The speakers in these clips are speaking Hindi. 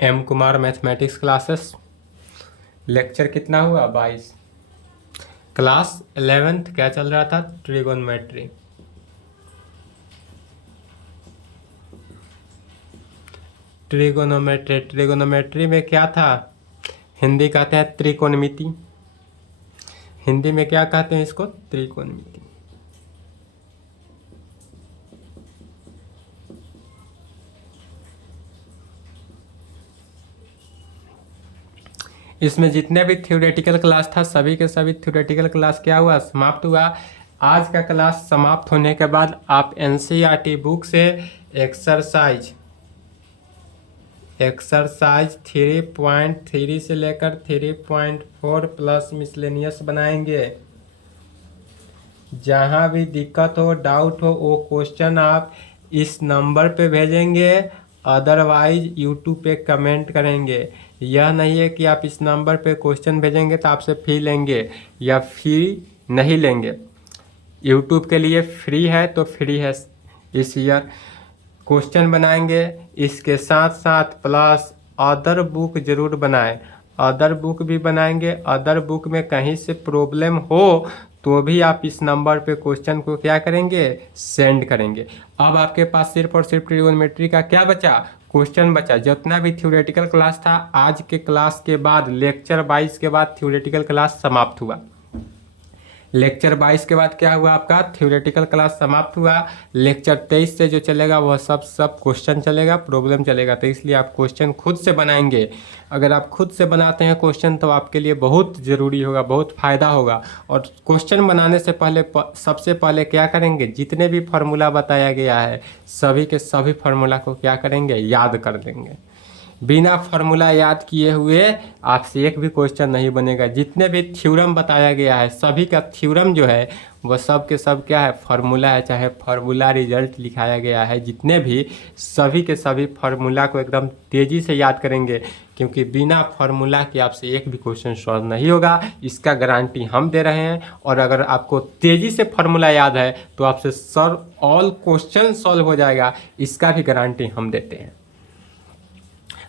M Kumar mathematics classes. Lecture कितना हुआ? 22। क्लास 11th क्या चल रहा था? ट्रिगोनोमेट्री। ट्रिगोनोमेट्री में क्या था? हिंदी कहते हैं त्रिकोणमिति। हिंदी में क्या कहते हैं इसको? त्रिकोणमिति। इसमें जितने भी थ्योरेटिकल क्लास था सभी के सभी थ्योरेटिकल क्लास क्या हुआ? समाप्त हुआ। आज का क्लास समाप्त होने के बाद आप एनसीईआरटी बुक से एक्सरसाइज 3.3 से लेकर 3.4 प्लस मिसलेनियस बनाएंगे। जहाँ भी दिक्कत हो, डाउट हो, वो क्वेश्चन आप इस नंबर पे भेजेंगे, अदरवाइज यूट्यूब पे कमेंट करेंगे। यह नहीं है कि आप इस नंबर पे क्वेश्चन भेजेंगे तो आपसे फी लेंगे या फी नहीं लेंगे। यूट्यूब के लिए फ्री है तो फ्री है। इस ईयर क्वेश्चन बनाएंगे, इसके साथ साथ प्लस अदर बुक जरूर बनाएं। अदर बुक भी बनाएंगे। अदर बुक में कहीं से प्रॉब्लम हो तो भी आप इस नंबर पे क्वेश्चन को क्या करेंगे? सेंड करेंगे। अब आपके पास सिर्फ और सिर्फ ट्रिगोनोमेट्री का क्या बचा? क्वेश्चन बचा। जितना भी थ्योरेटिकल क्लास था आज के क्लास के बाद लेक्चर 22 के बाद थ्योरेटिकल क्लास समाप्त हुआ। लेक्चर 22 के बाद क्या हुआ? आपका थ्योरेटिकल क्लास समाप्त हुआ। लेक्चर 23 से जो चलेगा वह सब क्वेश्चन चलेगा, प्रॉब्लम चलेगा। तो इसलिए आप क्वेश्चन खुद से बनाएंगे। अगर आप खुद से बनाते हैं क्वेश्चन तो आपके लिए बहुत ज़रूरी होगा, बहुत फ़ायदा होगा। और क्वेश्चन बनाने से पहले सबसे पहले क्या करेंगे? जितने भी फार्मूला बताया गया है सभी के सभी फार्मूला को क्या करेंगे? याद कर देंगे। बिना फार्मूला याद किए हुए आपसे एक भी क्वेश्चन नहीं बनेगा। जितने भी थ्योरम बताया गया है सभी का थ्योरम जो है वह सब के सब क्या है? फार्मूला है। चाहे फार्मूला रिजल्ट लिखाया गया है, जितने भी सभी के सभी फार्मूला को एकदम तेज़ी से याद करेंगे, क्योंकि बिना फार्मूला के आपसे एक भी क्वेश्चन सॉल्व नहीं होगा। इसका गारंटी हम दे रहे हैं। और अगर आपको तेज़ी से फार्मूला याद है तो आपसे सर ऑल क्वेश्चन सॉल्व हो जाएगा, इसका भी गारंटी हम देते हैं।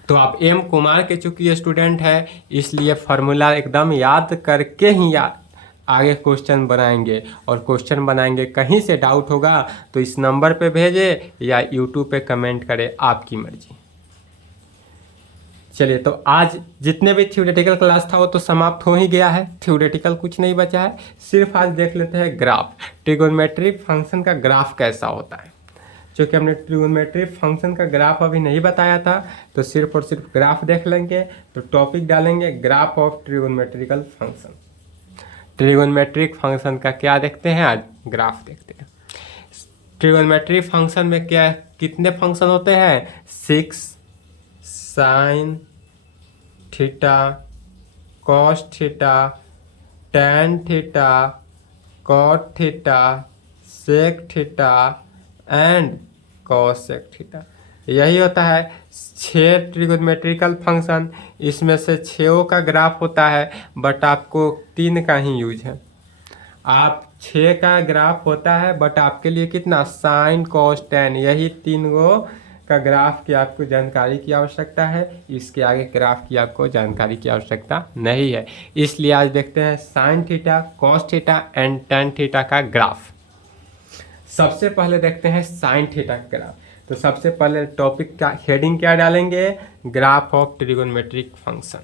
तो आप एम कुमार के चूंकि स्टूडेंट है इसलिए फार्मूला एकदम याद करके ही आगे क्वेश्चन बनाएंगे। और क्वेश्चन बनाएंगे, कहीं से डाउट होगा तो इस नंबर पे भेजे या यूट्यूब पे कमेंट करे, आपकी मर्जी। चलिए, तो आज जितने भी थ्योरेटिकल क्लास था वो तो समाप्त हो ही गया है। थ्योरेटिकल कुछ नहीं बचा है। सिर्फ आज देख लेते हैं ग्राफ, ट्रिगोनोमेट्रिक फंक्शन का ग्राफ कैसा होता है। क्योंकि हमने ट्रिगोनोमेट्रिक फंक्शन का ग्राफ अभी नहीं बताया था तो सिर्फ और सिर्फ ग्राफ देख लेंगे। तो टॉपिक डालेंगे graph of trigonometrical function. Trigonometric function का क्या देखते हैं? आज ग्राफ देखते हैं। ट्रिगोनोमेट्रिक फंक्शन में क्या कितने फंक्शन होते हैं? 6 sine theta, cos theta, tan theta, cot theta, sec theta and cosec theta. यही होता है 6 ट्रिगोनोमेट्रिकल फंक्शन। इसमें से 6 का ग्राफ होता है, बट आपको 3 का ही यूज है। आप 6 का ग्राफ होता है बट आपके लिए कितना? साइन कॉस टैन, यही 3 गो का ग्राफ की आपको जानकारी की आवश्यकता है। इसके आगे ग्राफ की आपको जानकारी की आवश्यकता नहीं है। इसलिए आज देखते हैं sign theta, cos theta and tan theta का ग्राफ। सबसे पहले देखते हैं साइन थीटा का ग्राफ। तो सबसे पहले टॉपिक का हेडिंग क्या डालेंगे? Graph of trigonometric function.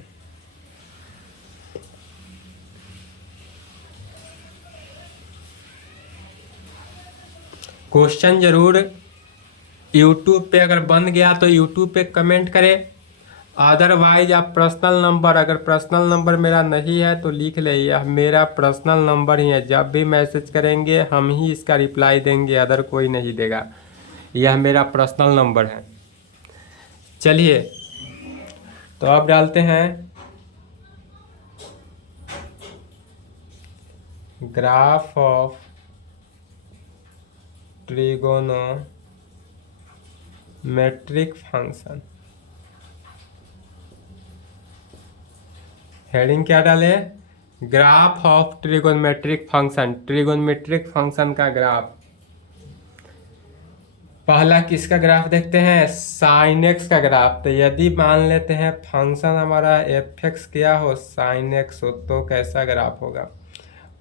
Question जरूर यूट्यूब पे अगर बन गया तो यूट्यूब पे कमेंट करें। अदरवाइज आप पर्सनल नंबर, अगर पर्सनल नंबर मेरा नहीं है तो लिख ले, यह मेरा पर्सनल नंबर ही है। जब भी मैसेज करेंगे हम ही इसका रिप्लाई देंगे, अदर कोई नहीं देगा। यह मेरा पर्सनल नंबर है। चलिए, तो अब डालते हैं graph of trigonometric function. Heading क्या डाले? Graph of trigonometric function. Trigonometric function का ग्राफ। पहला किसका ग्राफ देखते हैं, साइन एक्स का ग्राफ। तो यदि मान लेते हैं फंक्शन हमारा एफ एक्स क्या हो, साइन एक्स हो, तो कैसा ग्राफ होगा।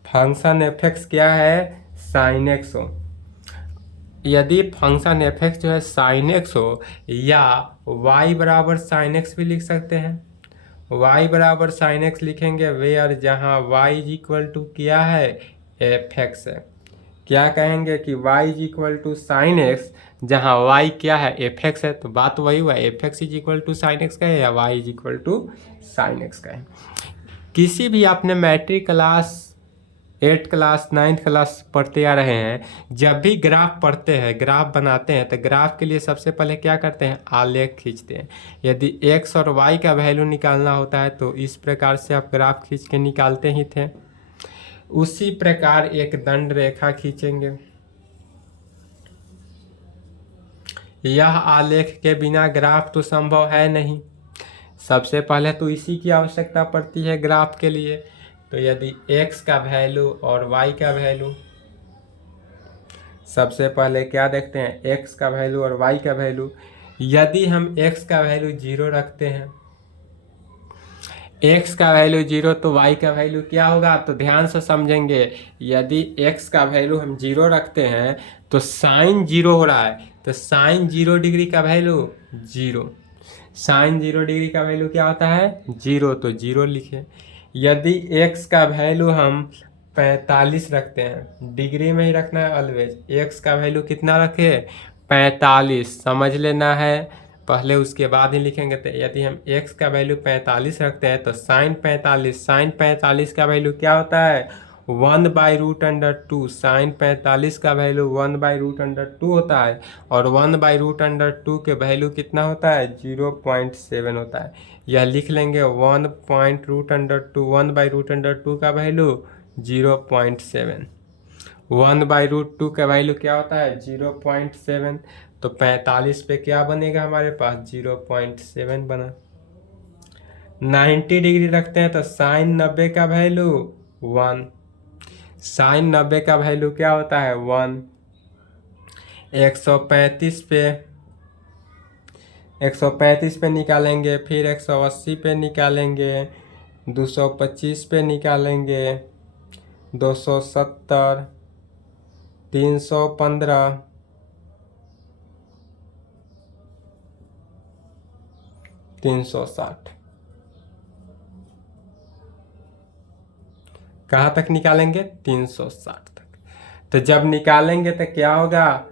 फंक्शन एफ एक्स क्या है, साइन एक्स हो। यदि फंक्शन एफ एक्स जो है साइन एक्स हो, या y बराबर साइन एक्स भी लिख सकते हैं। y बराबर साइन एक्स लिखेंगे वेयर जहाँ y इज इक्वल टू क्या है, एफ एक्स है। क्या कहेंगे कि y is equal to sine x, जहाँ y क्या है, एफ एक्स है। तो बात वही हुआ, f x is equal to sine x का है या y is equal to sine x का है। किसी भी आपने matric class 8th class 9th class पढ़ते आ रहे हैं, जब भी ग्राफ पढ़ते हैं, ग्राफ बनाते हैं, तो ग्राफ के लिए सबसे पहले क्या करते हैं, आलेख खींचते हैं। यदि x और y का वैल्यू निकालना होता है तो इस प्रकार से आप ग्राफ खींच के निकालते ही थे। उसी प्रकार एक दंड रेखा खींचेंगे। यह आलेख के बिना ग्राफ तो संभव है नहीं। सबसे पहले तो इसी की आवश्यकता पड़ती है ग्राफ के लिए। तो यदि x का वैल्यू और y का वैल्यू, सबसे पहले क्या देखते हैं, x का वैल्यू और y का वैल्यू। यदि हम x का वैल्यू 0 रखते हैं, x का वैल्यू 0, तो y का वैल्यू क्या होगा, तो ध्यान से समझेंगे। यदि x का वैल्यू हम 0 रखते हैं तो साइन 0 हो रहा है, तो साइन 0 डिग्री का वैल्यू 0, साइन 0 डिग्री का वैल्यू क्या होता है, 0, तो 0 लिखे। यदि x का वैल्यू हम 45 रखते हैं, डिग्री में ही रखना है ऑलवेज, x का वैल्यू कितना रखे, 45, समझ लेना है पहले, उसके बाद ही लिखेंगे। तो यदि हम x का वैल्यू 45 रखते हैं तो साइन 45, साइन 45 का वैल्यू क्या होता है, 1/√2। साइन 45 का वैल्यू 1/√2 होता है, और 1/√2 के वैल्यू कितना होता है, 0.7 होता है। यह लिख लेंगे 1/√2, 1/√2 का वैल्यू 0.7, 1/√2 का वैल्यू क्या होता है, 0.7। तो 45 पे क्या बनेगा हमारे पास, 0.7 बना। 90 डिग्री रखते हैं तो साइन 90 का वैल्यू 1, साइन 90 का वैल्यू क्या होता है, 1। 135 पे 135 पे निकालेंगे, फिर 180 पे निकालेंगे, 225 पे निकालेंगे, 270, 315, 360, कहाँ तक निकालेंगे, 360 तक। तो जब निकालेंगे तो क्या होगा,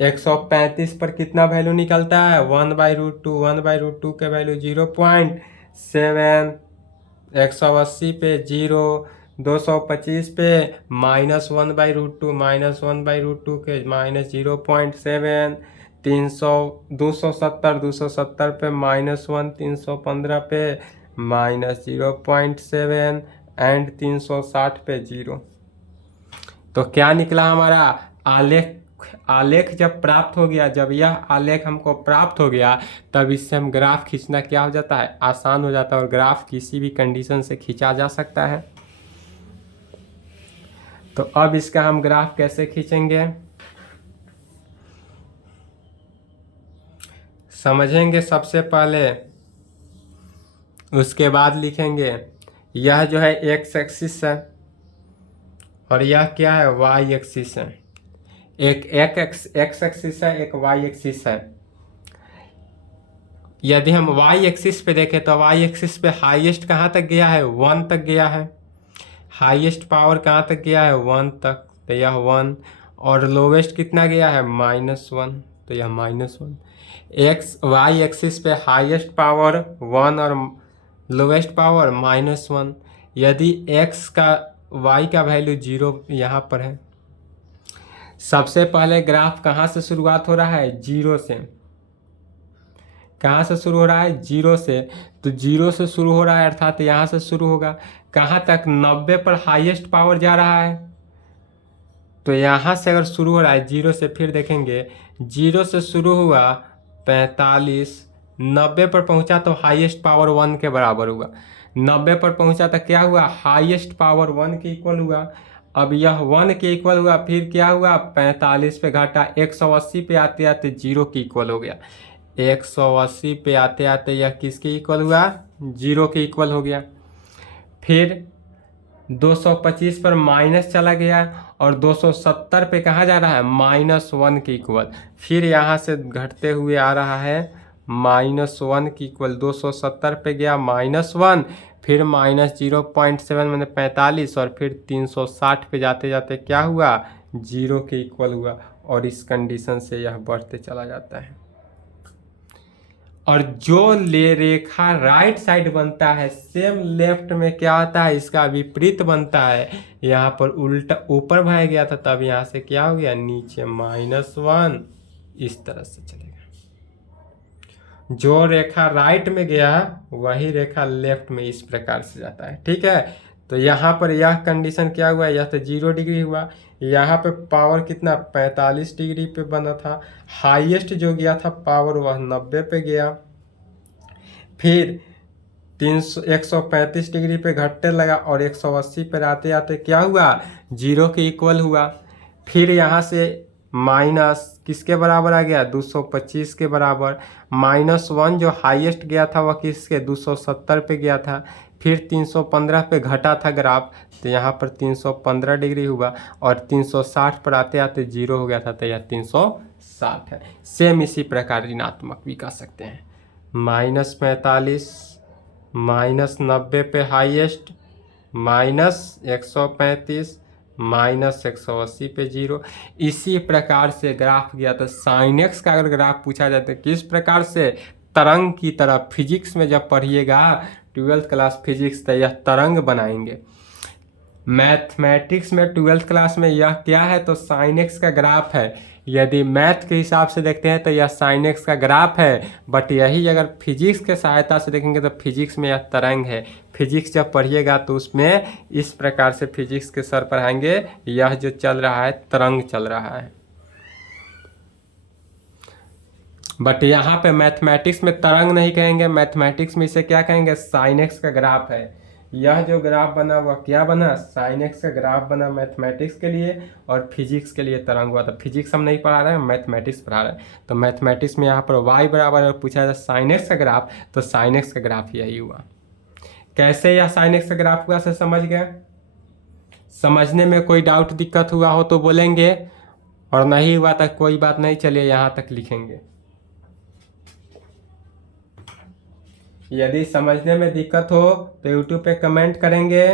135 पर कितना वैल्यू निकलता है, 1/√2, 1/√2 के वैल्यू 0.7, 180 पे 0, 225 पे -1/√2, -1/√2 के -0.7, 270 पे -1, 315 पे -0.7 एंड 360 पे 0। तो क्या निकला हमारा आलेख। आलेख जब प्राप्त हो गया, जब यह आलेख हमको प्राप्त हो गया, तब इससे हम ग्राफ खींचना क्या हो जाता है, आसान हो जाता है, और ग्राफ किसी भी कंडीशन से खींचा जा सकता है। तो अब इसका हम ग्राफ कैसे खींचेंगे समझेंगे सबसे पहले, उसके बाद लिखेंगे। यह जो है एक्स एक्सिस है और यह क्या है, वाई एक्सिस है। एक एक्स एक्सिस है, एक वाई एक्सिस है। यदि हम वाई एक्सिस पे देखें तो वाई एक्सिस पे हाईएस्ट कहाँ तक गया है, 1 तक गया है। हाईएस्ट पावर कहाँ तक गया है, 1 तक, तो यह 1। और लोवेस्ट कितना गया है, -1, तो यह -1। एक्स वाई एक्सिस पे हाईएस्ट पावर 1 और लोवेस्ट पावर -1। यदि x का y का वैल्यू 0 यहाँ पर है, सबसे पहले ग्राफ कहाँ से शुरुआत हो रहा है, 0 से। कहाँ से शुरू हो रहा है, 0 से। तो 0 से शुरू हो रहा है, अर्थात यहाँ से शुरू होगा। कहाँ तक, 90 पर हाईएस्ट पावर जा रहा है। तो यहाँ से अगर शुरू हो रहा है 0 से, फिर देखेंगे 0 से शुरू हुआ 45, 90 पर पहुँचा तो हाईएस्ट पावर 1 के बराबर हुआ। 90 पर पहुँचा तो क्या हुआ, हाईएस्ट पावर 1 के इक्वल हुआ। अब यह 1 के इक्वल हुआ, फिर क्या हुआ 45 पे घटा, 180 पे आते आते 0 के इक्वल हो गया। 180 पे आते आते यह किसके इक्वल हुआ, 0 के इक्वल हो गया। फिर 225 पर माइनस चला गया और 270 पे कहाँ जा रहा है, -1 के इक्वल। फिर यहाँ से घटते हुए आ रहा है -1 के इक्वल, 270 पे गया -1, फिर -0.7 मैंने 45, और फिर 360 पे जाते जाते क्या हुआ, 0 के इक्वल हुआ। और इस कंडीशन से यह बढ़ते चला जाता है। और जो ले रेखा राइट साइड बनता है, सेम लेफ्ट में क्या आता है, इसका विपरीत बनता है। यहाँ पर उल्टा ऊपर भाग गया था, तब यहाँ से क्या हो गया, नीचे -1, इस तरह से चलेगा। जो रेखा राइट में गया वही रेखा लेफ्ट में इस प्रकार से जाता है। ठीक है, तो यहाँ पर यह कंडीशन क्या हुआ, यह तो 0 डिग्री हुआ। यहाँ पे पावर कितना 45 डिग्री पे बना था, हाईएस्ट जो गया था पावर वह 90 पे गया। फिर 135 डिग्री पे घटने लगा और 180 पर आते आते क्या हुआ, 0 के इक्वल हुआ। फिर यहाँ से माइनस किसके बराबर आ गया, 225 के बराबर। -1 जो हाईएस्ट गया था वह किसके, 270 पे गया था। फिर 315 पे घटा था ग्राफ, तो यहाँ पर 315 डिग्री हुआ और 360 पर आते आते 0 हो गया था, तो यह 360 है। सेम इसी प्रकार ऋणात्मक भी कह सकते हैं। -45, -90 पे हाईएस्ट, -135, -180 पे 0। इसी प्रकार से ग्राफ गया। तो साइन एक्स का अगर ग्राफ पूछा जाए तो किस प्रकार से, तरंग की तरह। फिजिक्स में जब पढ़िएगा 12th क्लास फिजिक्स, तो यह तरंग बनाएंगे। मैथमेटिक्स में 12th क्लास में यह क्या है, तो साइन एक्स का ग्राफ है। यदि मैथ के हिसाब से देखते हैं तो यह साइन एक्स का ग्राफ है, बट यही अगर फिजिक्स के सहायता से देखेंगे तो फिजिक्स में यह तरंग है। फिजिक्स जब पढ़िएगा तो उसमें इस प्रकार से फिजिक्स के सर पढ़ाएंगे, यह जो चल रहा है तरंग चल रहा है। बट यहाँ पे मैथमेटिक्स में तरंग नहीं कहेंगे, मैथमेटिक्स में इसे क्या कहेंगे, साइन एक्स का ग्राफ है। यह जो ग्राफ बना वह क्या बना, साइन एक्स का ग्राफ बना मैथमेटिक्स के लिए, और फिजिक्स के लिए तरंग हुआ। तो फिजिक्स हम नहीं पढ़ा रहे हैं, मैथमेटिक्स पढ़ा रहे हैं। तो मैथमेटिक्स में यहाँ पर y बराबर अगर पूछा जाए साइन एक्स का ग्राफ, तो साइन एक्स का ग्राफ यही हुआ। कैसे यह साइन एक्स का ग्राफ हुआ से समझ गए। समझने में कोई डाउट दिक्कत हुआ हो तो बोलेंगे, और नहीं हुआ तो कोई बात नहीं, चलिए यहाँ तक लिखेंगे। यदि समझने में दिक्कत हो तो यूट्यूब पे कमेंट करेंगे,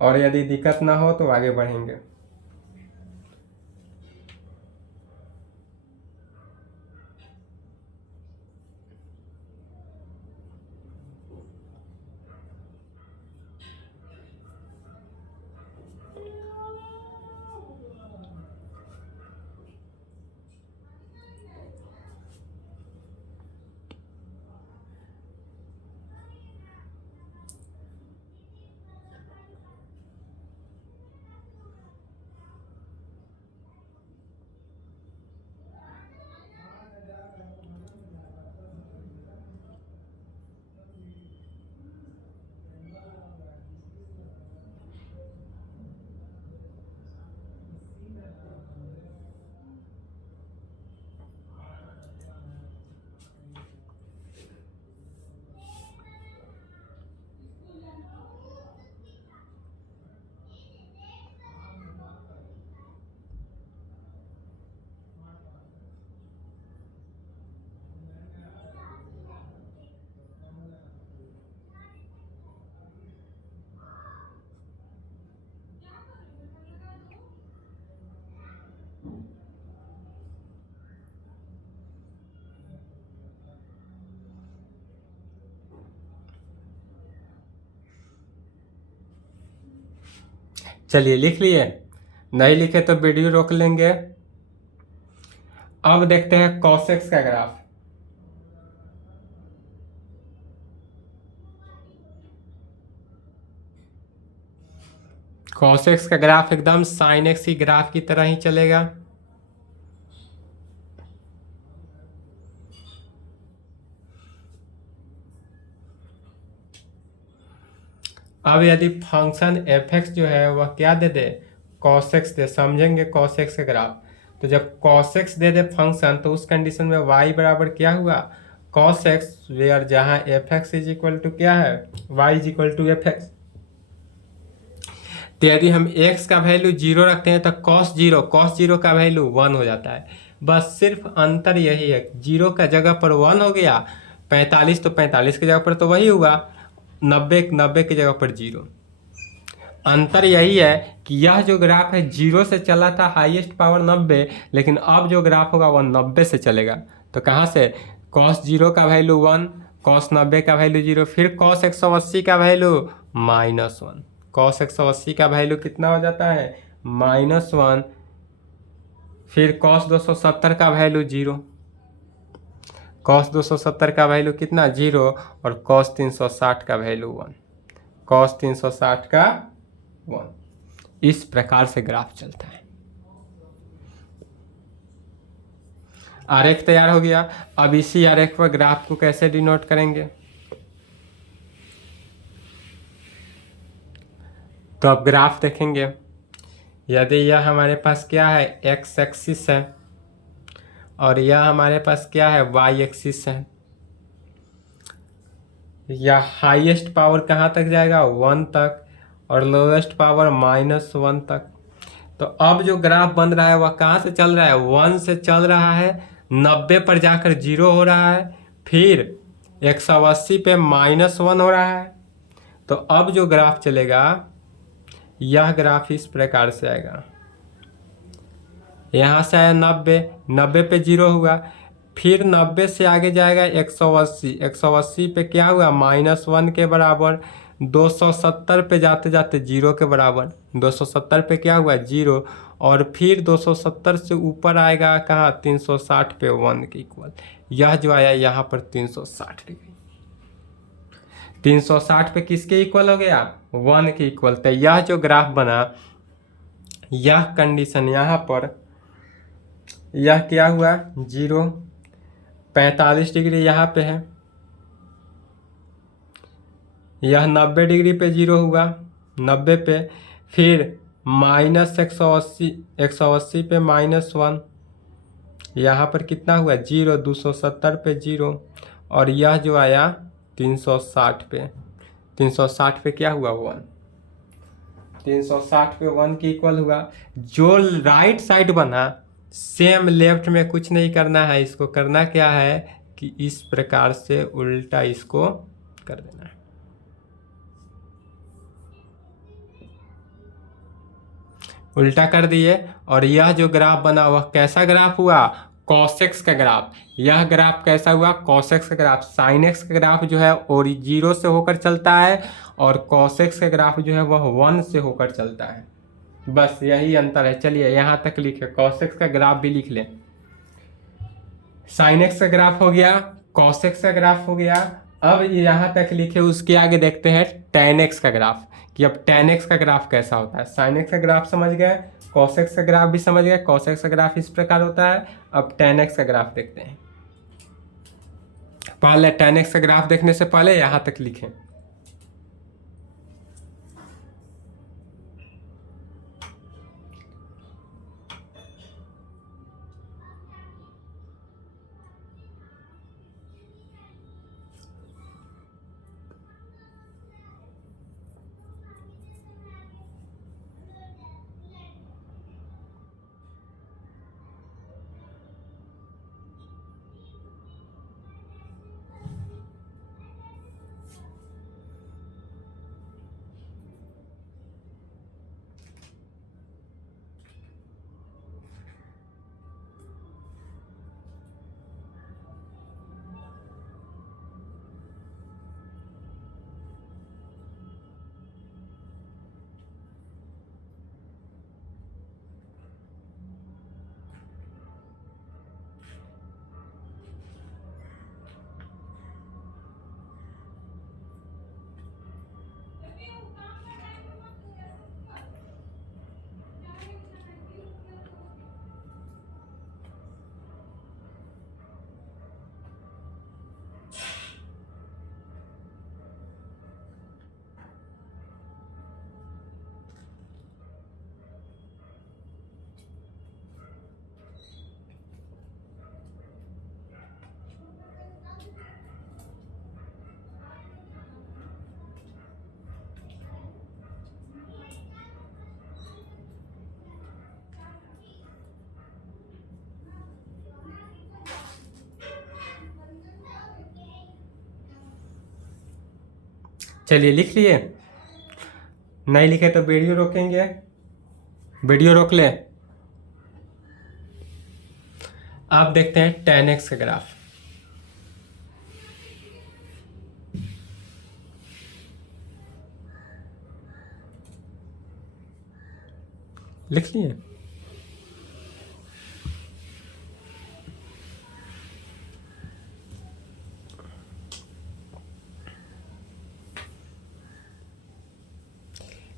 और यदि दिक्कत ना हो तो आगे बढ़ेंगे। चलिए लिख लिए, नहीं लिखे तो वीडियो रोक लेंगे। अब देखते हैं कॉसेक्स का ग्राफ। कॉसेक्स का ग्राफ एकदम साइन एक्स की ग्राफ की तरह ही चलेगा। अब यदि फंक्शन एफ एक्स जो है वह क्या दे दे, कॉस एक्स दे, समझेंगे कॉस एक्स का ग्राफ। तो जब कॉस एक्स दे दे फंक्शन, तो उस कंडीशन में y बराबर क्या हुआ, कॉस एक्स, वेयर जहाँ f x is equal to क्या है, y is equal to f x. तो यदि हम x का वैल्यू 0 रखते हैं तो कॉस जीरो का वैल्यू 1 हो जाता है। बस सिर्फ अंतर यही है, 0 का जगह पर 1 हो गया, 45 तो 45 की जगह पर तो वही हुआ, 90 की जगह पर 0। अंतर यही है कि यह जो ग्राफ है 0 से चला था हाईएस्ट पावर 90, लेकिन अब जो ग्राफ होगा वह 90 से चलेगा। तो कहाँ से, कॉस 0 का वैल्यू 1, कॉस 90 का वैल्यू 0, फिर कॉस 180 का वैल्यू -1। कॉस 180 का वैल्यू कितना हो जाता है, -1। फिर कॉस 270 का वैल्यू 0, कॉस 270 का वैल्यू कितना 0, और कॉस 360 का वैल्यू 1, कॉस 360 का 1। इस प्रकार से ग्राफ चलता है। आरेख तैयार हो गया। अब इसी आरेख पर ग्राफ को कैसे डिनोट करेंगे, तो अब ग्राफ देखेंगे। यदि यह हमारे पास क्या है, एक्स एक्सिस है, और यह हमारे पास क्या है, वाई एक्सिस है। या हाईएस्ट पावर कहाँ तक जाएगा, 1 तक, और लोएस्ट पावर -1 तक। तो अब जो ग्राफ बन रहा है वह कहाँ से चल रहा है, 1 से चल रहा है, 90 पर जाकर 0 हो रहा है, फिर 180 पे -1 हो रहा है। तो अब जो ग्राफ चलेगा, यह ग्राफ इस प्रकार से आएगा। यहाँ से आया 90, 90 पे 0 हुआ, फिर 90 से आगे जाएगा 180, 180 पे क्या हुआ, -1 के बराबर, 270 पे जाते जाते 0 के बराबर, 270 पे क्या हुआ 0, और फिर 270 से ऊपर आएगा कहाँ, 360 पे 1 के इक्वल। यह जो आया यहाँ पर 360 डिग्री, 360 पे किसके इक्वल हो गया, 1 के इक्वल। तो यह जो ग्राफ बना, यह कंडीशन यहाँ पर, यह क्या हुआ 0, 45 डिग्री यहाँ पे है, यह 90 डिग्री पे 0 हुआ, 90 पे, फिर -180, 180 पे -1, यहाँ पर कितना हुआ 0, 270 पे 0, और यह जो आया 360 पे, 360 पे क्या हुआ 1, 360 पे 1 के इक्वल हुआ। जो राइट साइड बना, सेम लेफ्ट में कुछ नहीं करना है, इसको करना क्या है कि इस प्रकार से उल्टा इसको कर देना है। उल्टा कर दिए, और यह जो ग्राफ बना वह कैसा ग्राफ हुआ, कॉसेक्स का ग्राफ। यह ग्राफ कैसा हुआ, कॉसेक्स का ग्राफ। साइन एक्स का ग्राफ जो है और 0 से होकर चलता है, और कॉसेक्स का ग्राफ जो है वह 1 से होकर चलता है। बस यही अंतर है। चलिए यहाँ तक लिखे, कॉसेक्स का ग्राफ भी लिख लें। साइन एक्स का ग्राफ हो गया, कॉस एक्स का ग्राफ हो गया। अब यहाँ तक लिखे, उसके आगे देखते हैं टेन एक्स का ग्राफ, कि अब टेन एक्स का ग्राफ कैसा होता है। साइन एक्स का ग्राफ समझ गए, कॉस एक्स का ग्राफ भी समझ गए। कॉस एक्स का ग्राफ इस प्रकार होता है। अब टेन एक्स का ग्राफ देखते हैं। पहले टेन एक्स का ग्राफ देखने से पहले यहाँ तक लिखें। चलिए लिख लिए, नहीं लिखे तो वीडियो रोकेंगे, वीडियो रोक ले। अब देखते हैं tan x का ग्राफ। लिख लिए,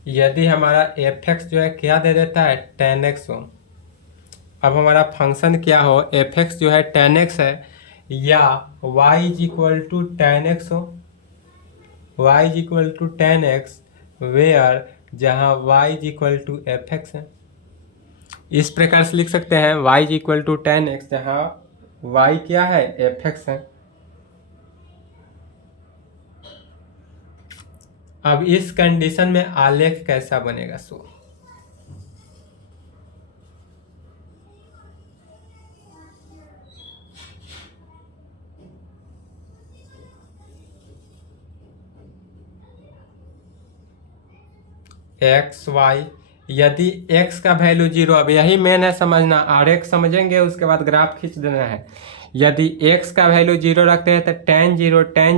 यदि हमारा f(x) जो है क्या दे देता है tan x हो। अब हमारा फंक्शन क्या हो, f(x) जो है tan x है, या y is equal to tan x हो, y is equal to tan x, where जहाँ y is equal to f(x) है। इस प्रकार से लिख सकते हैं y is equal to tan x, जहाँ y क्या है, f(x) है। अब इस कंडीशन में आलेख कैसा बनेगा सो, एक्स वाई, यदि x का वैल्यू 0, अब यही मेन है समझना, आरेख समझेंगे उसके बाद ग्राफ खींच देना है। यदि x का वैल्यू 0 रखते हैं तो tan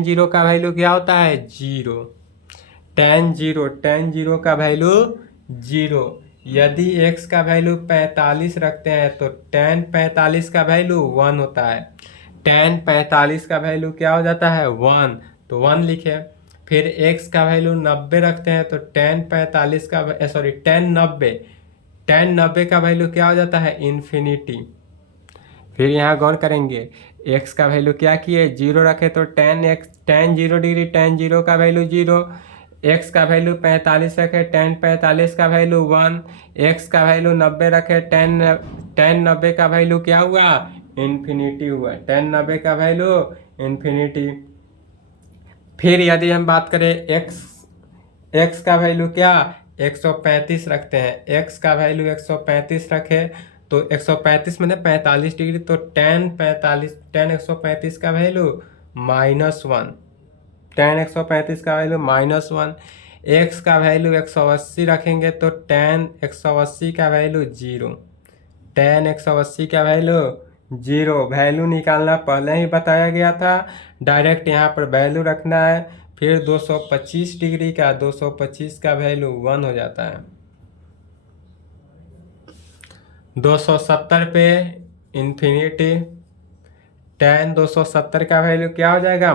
0 का वैल्यू क्या होता है, 0। tan 0 का वैल्यू 0। यदि x का वैल्यू 45 रखते हैं तो tan 45 का वैल्यू 1 होता है। tan 45 का वैल्यू क्या हो जाता है, 1, तो 1 लिखे। फिर x का वैल्यू 90 रखते हैं तो tan 45 का tan 90 का वैल्यू क्या हो जाता है, इन्फिनिटी। फिर यहाँ गौर करेंगे, x का वैल्यू क्या किए, 0 रखे तो tan 0 डिग्री, tan 0 का वैल्यू 0। x का वैल्यू 45 रखे, tan 45 का वैल्यू 1। x का वैल्यू 90 रखे, tan 90 का वैल्यू क्या हुआ, इन्फिनिटी हुआ। tan 90 का वैल्यू इन्फिनिटी। फिर यदि हम बात करें x का वैल्यू क्या, 135 रखते हैं, x का वैल्यू 135 रखे तो 135 मैंने 45 डिग्री, तो tan 135 का वैल्यू -1, tan 135 का वैल्यू -1। x का वैल्यू 180 रखेंगे तो tan 180 का वैल्यू 0, tan 180 का वैल्यू 0। वैल्यू निकालना पहले ही बताया गया था, डायरेक्ट यहाँ पर वैल्यू रखना है। फिर 225 डिग्री का 225 का वैल्यू 1 हो जाता है। 270 पे इन्फिनिटी, tan 270 का वैल्यू क्या हो जाएगा,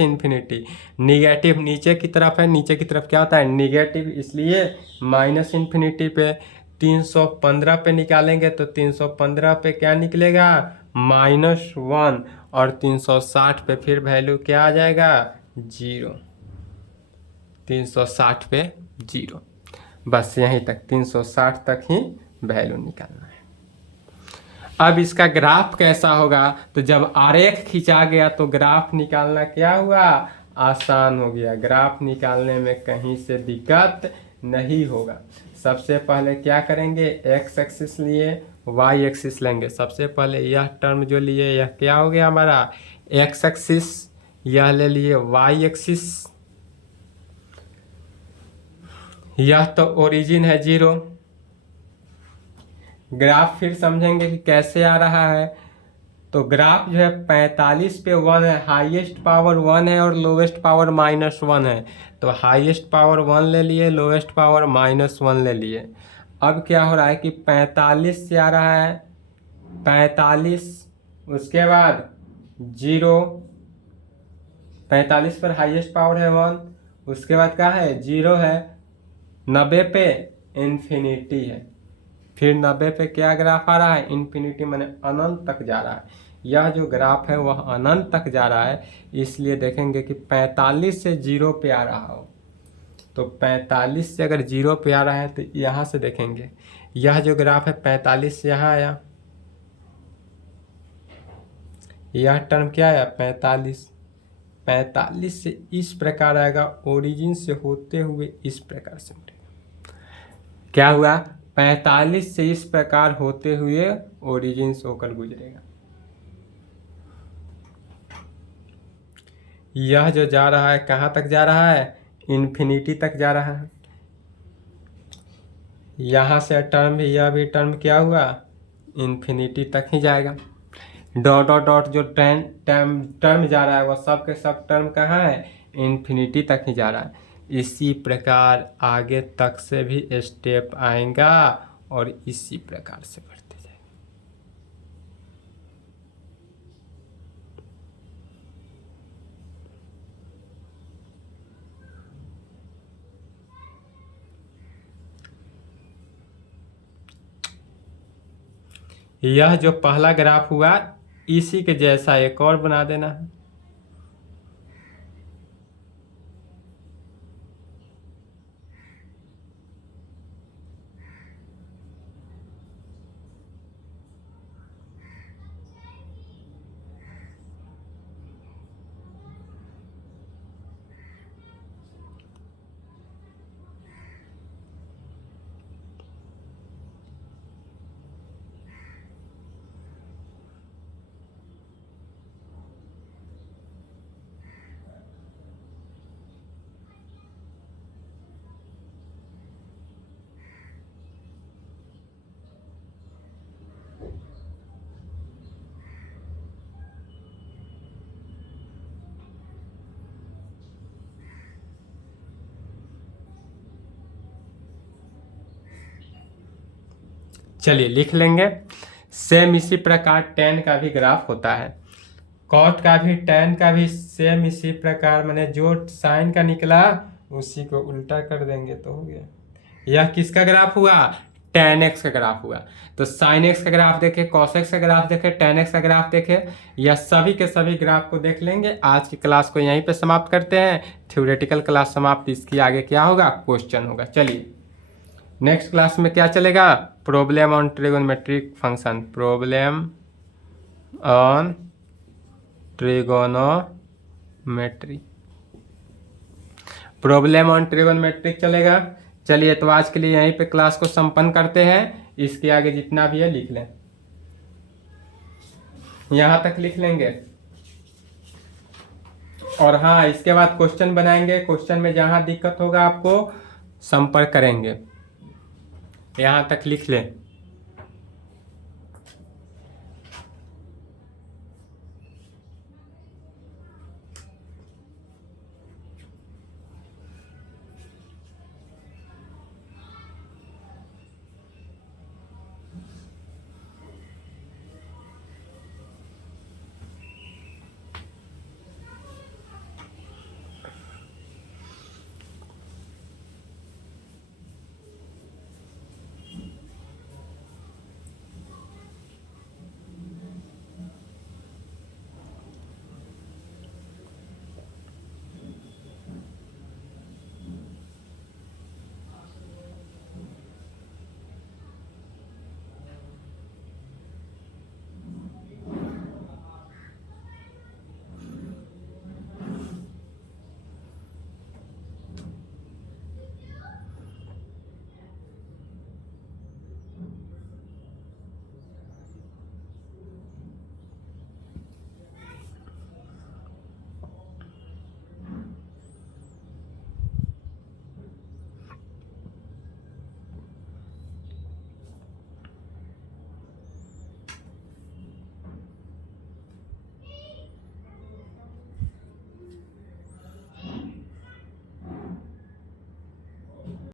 -इन्फिनिटी। निगेटिव नीचे की तरफ है, नीचे की तरफ क्या होता है, निगेटिव, इसलिए -इन्फिनिटी पे। 315 पे निकालेंगे तो 315 पे क्या निकलेगा, -1, और 360 पे फिर वैल्यू क्या आ जाएगा, 0। 360 पे 0, बस यहीं तक, 360 तक ही वैल्यू निकालना है। अब इसका ग्राफ कैसा होगा, तो जब आरेख खींचा गया तो ग्राफ निकालना क्या हुआ, आसान हो गया। ग्राफ निकालने में कहीं से दिक्कत नहीं होगा। सबसे पहले क्या करेंगे, x एक्सिस लिए, y एक्सिस लेंगे। सबसे पहले यह टर्म जो लिए यह क्या हो गया हमारा, x एक्सिस, यह ले लिए y एक्सिस, यह तो ओरिजिन है 0। ग्राफ फिर समझेंगे कि कैसे आ रहा है, तो ग्राफ जो है 45 पे 1 है, हाईएस्ट पावर 1 है और लोवेस्ट पावर -1 है, तो हाईएस्ट पावर 1 ले लिए, लोवेस्ट पावर -1 ले लिए। अब क्या हो रहा है कि 45 से आ रहा है, 45, उसके बाद 0, 45 पर हाईएस्ट पावर है 1, उसके बाद क्या है, 0 है, 90 पे इन्फिनिटी है। फिर 90 पे क्या ग्राफ आ रहा है, इन्फिनिटी, माने अनंत तक जा रहा है। यह जो ग्राफ है वह अनंत तक जा रहा है, इसलिए देखेंगे कि 45 से 0 पे आ रहा हो, तो 45 से अगर 0 पे आ रहा है तो यहाँ से देखेंगे, यह जो ग्राफ है 45 से यहाँ आया, यह टर्म क्या आया, 45 से इस प्रकार आएगा, ओरिजिन से होते हुए इस प्रकार से क्या हुआ, 45 से इस प्रकार होते हुए ओरिजिन से होकर गुजरेगा। यह जो जा रहा है कहाँ तक जा रहा है, इन्फिनिटी तक जा रहा है। यहाँ से टर्म भी, यह भी टर्म क्या हुआ, इन्फिनिटी तक ही जाएगा। डॉट डॉट डॉट जो टर्म जा रहा है वो सब के सब टर्म कहाँ है, इन्फिनिटी तक ही जा रहा है। इसी प्रकार आगे तक से भी स्टेप आएगा और इसी प्रकार से बढ़ते जाएंगे। यह जो पहला ग्राफ हुआ इसी के जैसा एक और बना देना है। चलिए लिख लेंगे। सेम इसी प्रकार टेन का भी ग्राफ होता है, कॉट का भी, टेन का भी सेम इसी प्रकार, मैंने जो साइन का निकला उसी को उल्टा कर देंगे तो हो गया। यह किसका ग्राफ हुआ, टेन एक्स का ग्राफ हुआ। तो साइन एक्स का ग्राफ देखे, कॉस एक्स का ग्राफ देखे, टेन एक्स का ग्राफ देखे, यह सभी के सभी ग्राफ को देख लेंगे। आज की क्लास को यहीं पे समाप्त करते हैं। थ्योरेटिकल क्लास समाप्त, इसकी आगे क्या होगा, क्वेश्चन होगा। चलिए नेक्स्ट क्लास में क्या चलेगा, problem on trigonometric function, problem on trigonometry, problem on trigonometric चलेगा। चलिए तो आज के लिए यहीं पे क्लास को संपन्न करते हैं। इसके आगे जितना भी है लिख लें, यहाँ तक लिख लेंगे। और हाँ, इसके बाद क्वेश्चन बनाएंगे। क्वेश्चन में जहाँ दिक्कत होगा आपको संपर्क करेंगे। यहाँ तक लिख लें।